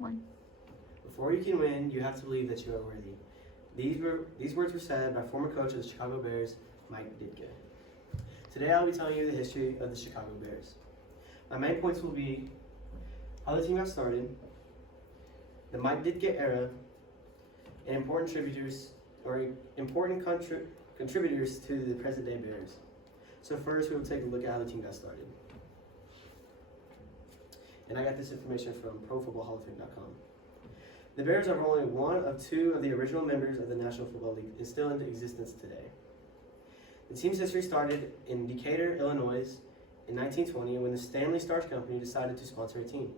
One. Before you can win, you have to believe that you are worthy. These words were said by former coach of the Chicago Bears, Mike Ditka. Today I'll be telling you the history of the Chicago Bears. My main points will be how the team got started, the Mike Ditka era, and important contributors to the present day Bears. So first we will take a look at how the team got started. And I got this information from ProFootballHallOfFame.com. The Bears are only one of two of the original members of the National Football League and still in existence today. The team's history started in Decatur, Illinois in 1920 when the Stanley Starch Company decided to sponsor a team.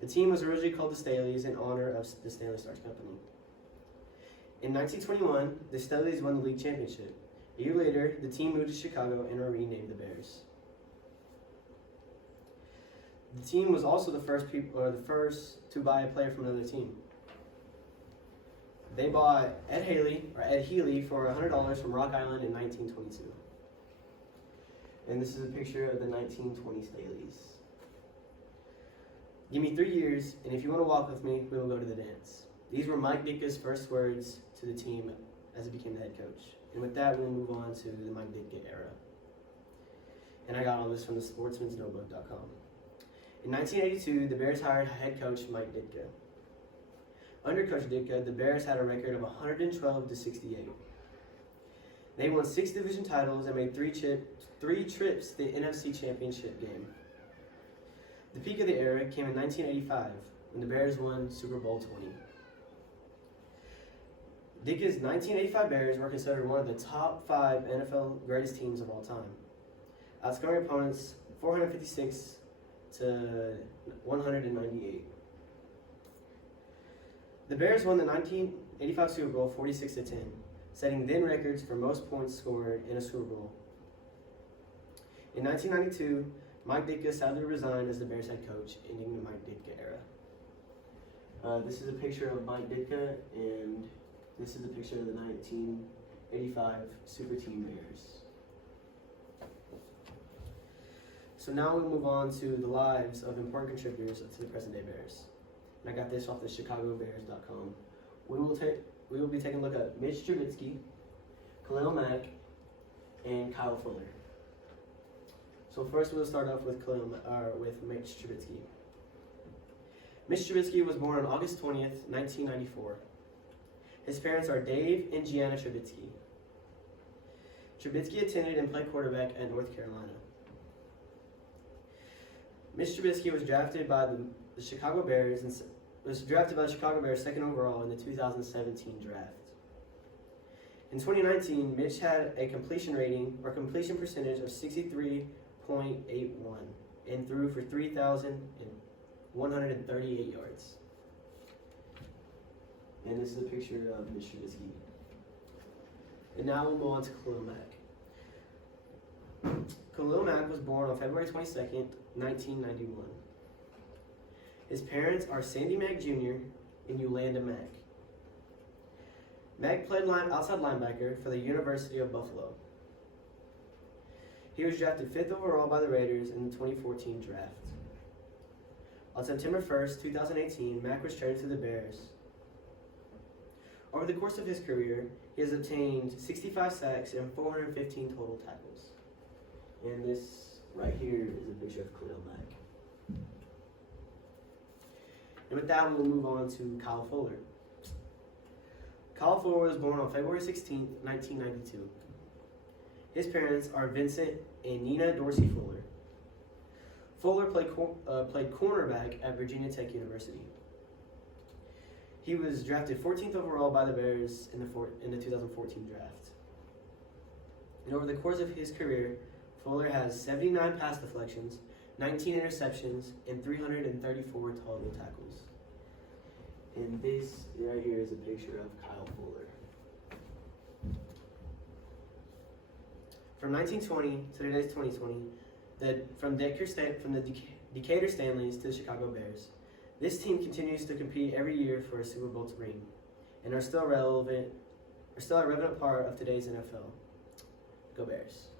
The team was originally called the Staleys in honor of the Stanley Starch Company. In 1921, the Staleys won the league championship. A year later, the team moved to Chicago and were renamed the Bears. The team was also the first to buy a player from another team. They bought Ed Healy for $100 from Rock Island in 1922. And this is a picture of the 1920 Staleys. Give me 3 years, and if you want to walk with me, we will go to the dance. These were Mike Ditka's first words to the team as he became the head coach. And with that, we'll move on to the Mike Ditka era. And I got all this from the sportsmansnotebook.com. In 1982, the Bears hired head coach Mike Ditka. Under Coach Ditka, the Bears had a record of 112-68. They won 6 division titles and made three trips to the NFC Championship game. The peak of the era came in 1985 when the Bears won Super Bowl 20. Ditka's 1985 Bears were considered one of the top 5 NFL greatest teams of all time, outscoring opponents 456 to 198. The Bears won the 1985 Super Bowl 46-10, setting then records for most points scored in a Super Bowl. In 1992, Mike Ditka sadly resigned as the Bears head coach, ending the Mike Ditka era. This is a picture of Mike Ditka, and this is a picture of the 1985 Super Team Bears. So now we'll move on to the lives of important contributors to the present day Bears. And I got this off the ChicagoBears.com. We will be taking a look at Mitch Trubisky, Khalil Mack, and Kyle Fuller. So first we'll start off with Mitch Trubisky. Mitch Trubisky was born on August 20th, 1994. His parents are Dave and Gianna Trubisky. Trubisky attended and played quarterback at North Carolina. Mitch Trubisky was drafted by the Chicago Bears and was drafted by the Chicago Bears second overall in the 2017 draft. In 2019, Mitch had a completion percentage of 63.81 and threw for 3,138 yards. And this is a picture of Mitch Trubisky. And now we'll move on to Khalil Mack. Khalil Mack was born on February 22nd, 1991. His parents are Sandy Mack Jr. and Yolanda Mack. Mack played outside linebacker for the University of Buffalo. He was drafted 5th overall by the Raiders in the 2014 draft. On September 1st, 2018, Mack was traded to the Bears. Over the course of his career, he has obtained 65 sacks and 415 total tackles. And this right here is a picture of Khalil Mack. And with that, we'll move on to Kyle Fuller. Kyle Fuller was born on February 16, 1992. His parents are Vincent and Nina Dorsey Fuller. Fuller played cornerback at Virginia Tech University. He was drafted 14th overall by the Bears in the 2014 draft. And over the course of his career, Fuller has 79 pass deflections, 19 interceptions, and 334 total tackles. And this right here is a picture of Kyle Fuller. From 1920 to today's 2020, from the Decatur Stanleys to the Chicago Bears, this team continues to compete every year for a Super Bowl ring, and are still a relevant part of today's NFL. Go Bears.